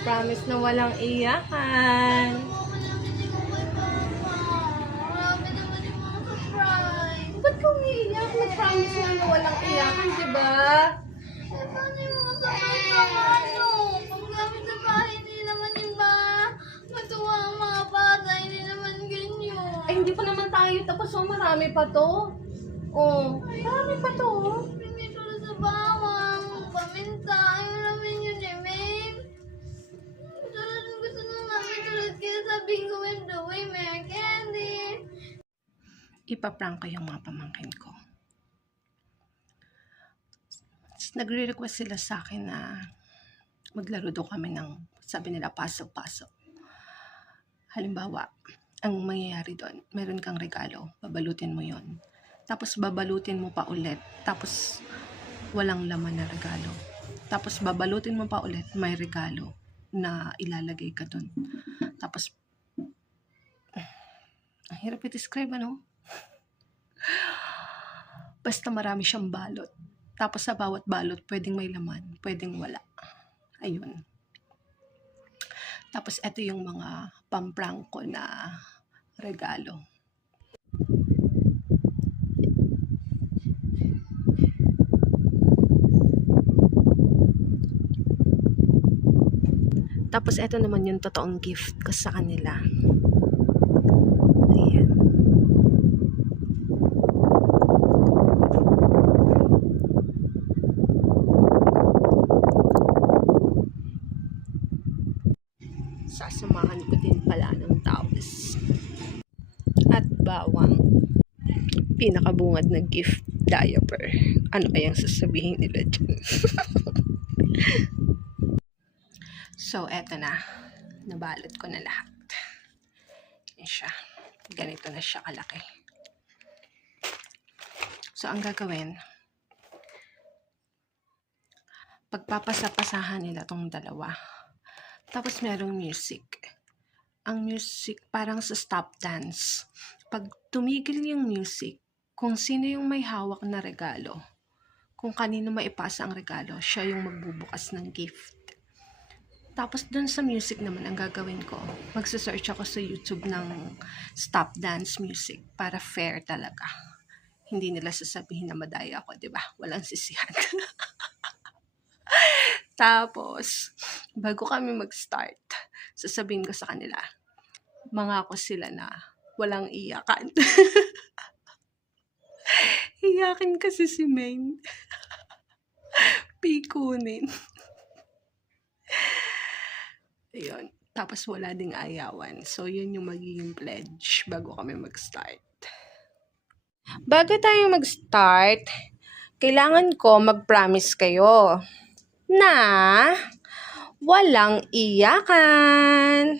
Promise na walang iyakan. Ba't kung iiyak? Nag-promise na walang iyakan, diba? Ay, hindi pa naman tayo tapos. So, marami pa to. Oh, marami pa to. Ipaprank ko yung mga pamangkin ko. Nagre-request sila sa akin na maglaro daw kami ng, sabi nila, paso-paso. Halimbawa, ang mangyayari doon, meron kang regalo, babalutin mo yon. Tapos babalutin mo pa ulit, tapos walang laman na regalo. Tapos babalutin mo pa ulit, may regalo na ilalagay ka doon. Tapos, ang hirap i-describe, ano? Basta marami siyang balot. Tapos sa bawat balot, pwedeng may laman, pwedeng wala. Ayun. Tapos ito yung mga pamprank ko na regalo. Tapos ito naman yung totoong gift ko sa kanila. Ayan. Sasamahan ko din pala ng tawis at bawang. Pinakabungad na gift, diaper. Ano kayang sasabihin nila dyan? So, eto na. Nabalot ko na lahat. Yan siya. Ganito na siya kalaki. So, ang gagawin, pagpapasapasahan nila tong dalawa. Tapos merong music. Ang music parang sa stop dance. Pag tumigil yung music, kung sino yung may hawak na regalo, kung kanino maipasa ang regalo, siya yung magbubukas ng gift. Tapos dun sa music naman, ang gagawin ko, magsasearch ako sa YouTube ng stop dance music para fair talaga. Hindi nila sasabihin na madaya ako, diba? Walang sisihan. Tapos, bago kami mag-start, sasabihin ko sa kanila, mangako sila na walang iyakan. Iyakin kasi si Maine. Pikunin. Ayun. Tapos wala ding ayawan. So, yun yung magiging pledge bago kami mag-start. Bago tayo mag-start, kailangan ko mag-promise kayo na walang iyakan.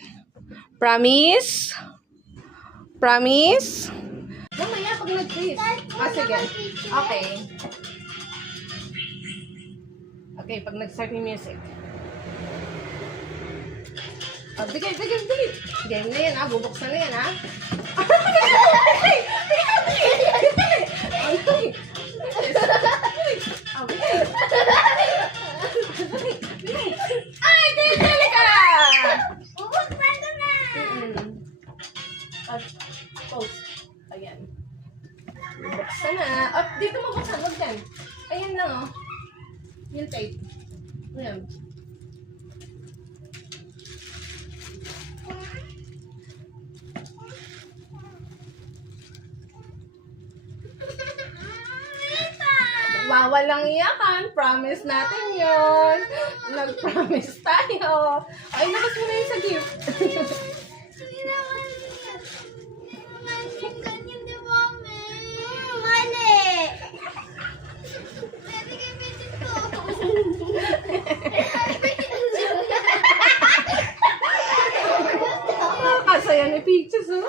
Promise? Promise? Mamaya pag nag-quiz. Sige. Okay. Okay, pag nag-start yung music. Bigay. Game na yan, ha? Bubuksan na yan, ha? Ay, dili ka! Bubuksan ko na! Post. Ayan. Bubuksan na. Dito mo buksan. Wag yan. Ayan lang, oh. Yung tape. Ayan. Wawalang iyakan. Promise natin yun. Nag-promise tayo. Ay, nakas mo na yun sa gift. Hindi naman ganyan, di ba, mali! Pwede kayo bitin to. Kasaya ni Peaches, oh.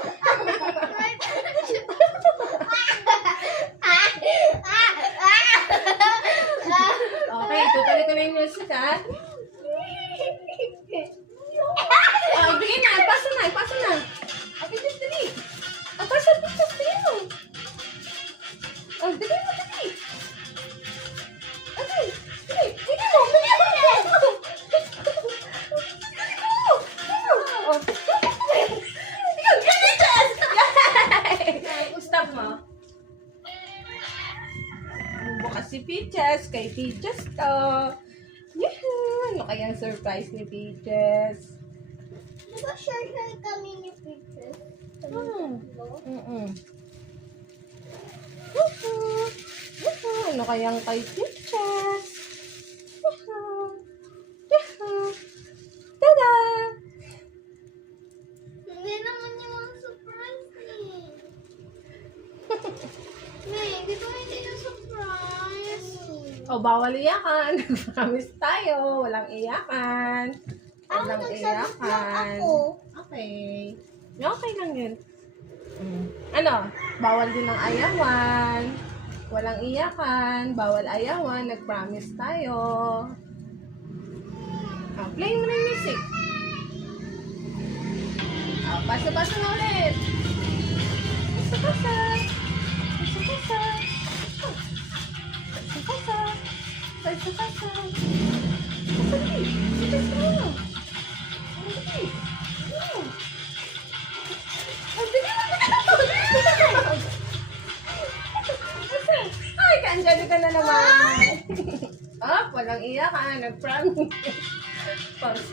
Okay, tutuloy ko na yung music, ha? Oh, ibigay na. Pasa na. Okay, dali. Pasa, bigay mo. Oh, bigay mo, dali. Okay, dali. kay Peaches to. Yahoo! Ano kayang surprise ni Peaches? Di ba share kami ni Peaches? Mm-mm. Woohoo! Woohoo! Ano kayang kay Peaches? Woohoo! Yahoo! Tada! Hindi naman yung surprise eh. May, hindi ko hindi yung surprise. O, bawal iyakan. Promise tayo. Walang iyakan. Ako Walang nagsabi lang ako. Okay. Okay lang yun. Ano? Bawal din ang ayawan. Walang iyakan. Bawal ayawan. Nag-promise tayo. Play mo na yung music. Basa-basa na ulit. Basa-basa. Basa-basa. Basa-basa. Basa-basa. Basa-basa. Basa-basa. Ay, kaandiyan ka na naman. Walang iyakan. Nag-promise. Pause.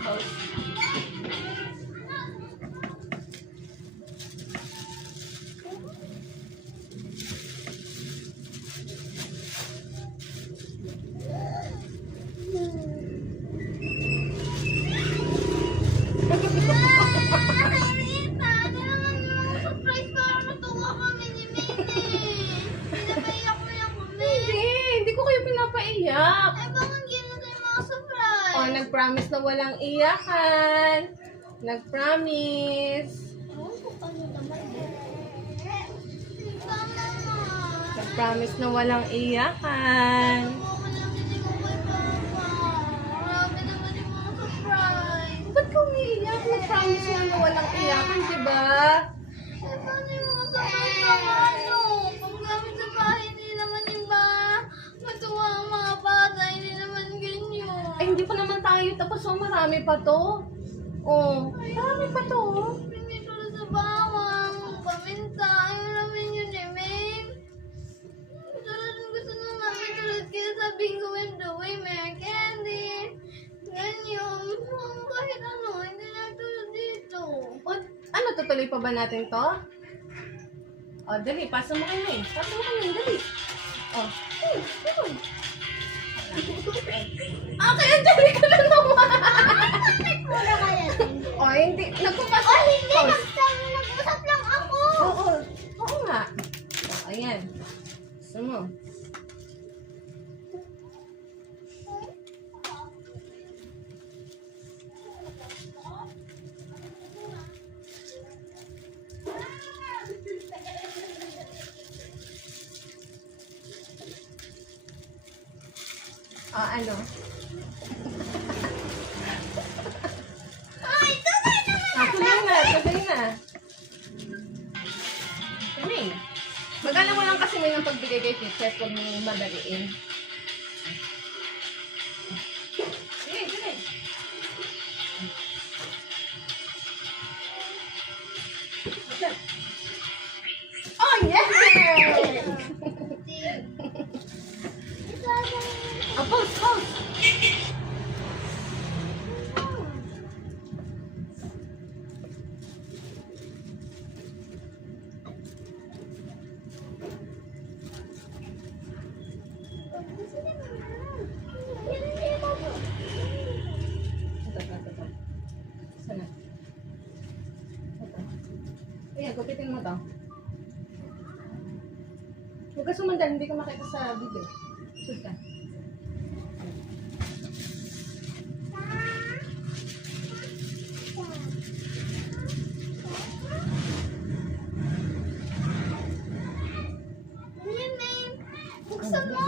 Rita, ano naman yung surprise para matuwa kami ni Mimi? Pinapaiyak mo lang kami. Hindi ko kayo pinapaiyak. Ay, bakit gano'n yung mga surprise? Nag-promise na walang iyakan. Nag-promise. Ewan ko paano naman eh. Ikaw naman. Nag-promise na walang iyakan. Ako lang hindi ko kay Papa. Marami naman yung mga surprise. Ba't ka umiiyak? Nag-promise nga na walang iyakan, diba? Eh, paano yung mga surprise mga ano? Pag namin sa bahay, hindi naman yung ba matuwa ang mga bata, hindi naman ganyan. Ay, hindi pa naman tayo tapos. Marami pa to. Marami pa to. Hindi tulad sa bawang, paminta, ayaw namin yun eh, Mim. Tulad ng gusto nung namin, tulad kaya sabihin ko and the way, may candy. Ganyan. Kahit ano, hindi na tulad dito. Ano, tutuloy pa ba natin to? Dali. Pasa mo kayo eh. Pasa mo kayo, dali. Yun. Okay, andyan ka lang naman. Wala kaya din. Hindi. Nagpapasa. Oh, hindi. Nag-usap lang ako. Oo nga. Ayan. Gusto mo. Ano? Ay, tuloy naman. Tuloy na. Tuloy. Magala mo lang kasi may ng pagbigay kay teacher kung madaliin. Sige. Oh, yes! Pause. Ito. Sana. Ito. Ayan, gupitin mo to. Huwag ka sumandal, hindi ka makita sa video. Shoot ka. Buksan mo!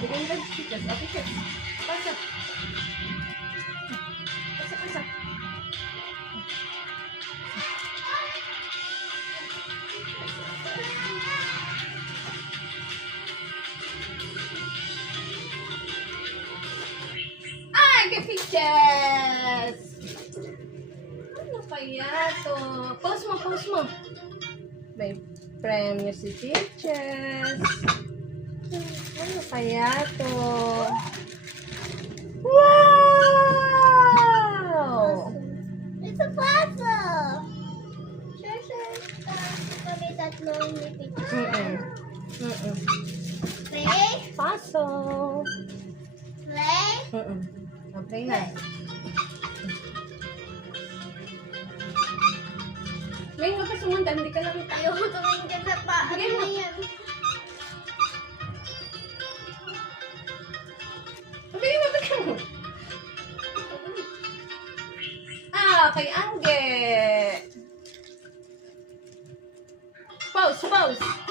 bigyan mo ng chicas. Chicas. Pasa. Pasa. Ay, que fiches! Ano kaya to? Pause mo. May premyo si Fiches. Ano kaya to? Wow! It's a puzzle! Sure. Kami tatlong ni picture. Play? Puzzle. Play? Okay na. May nga pa sumundan, hindi ka lang tayo. Ayoko tumingin ka sa pa. Ano Bigay mo. na yan? Bigyan mo. Kay Angge. Pause.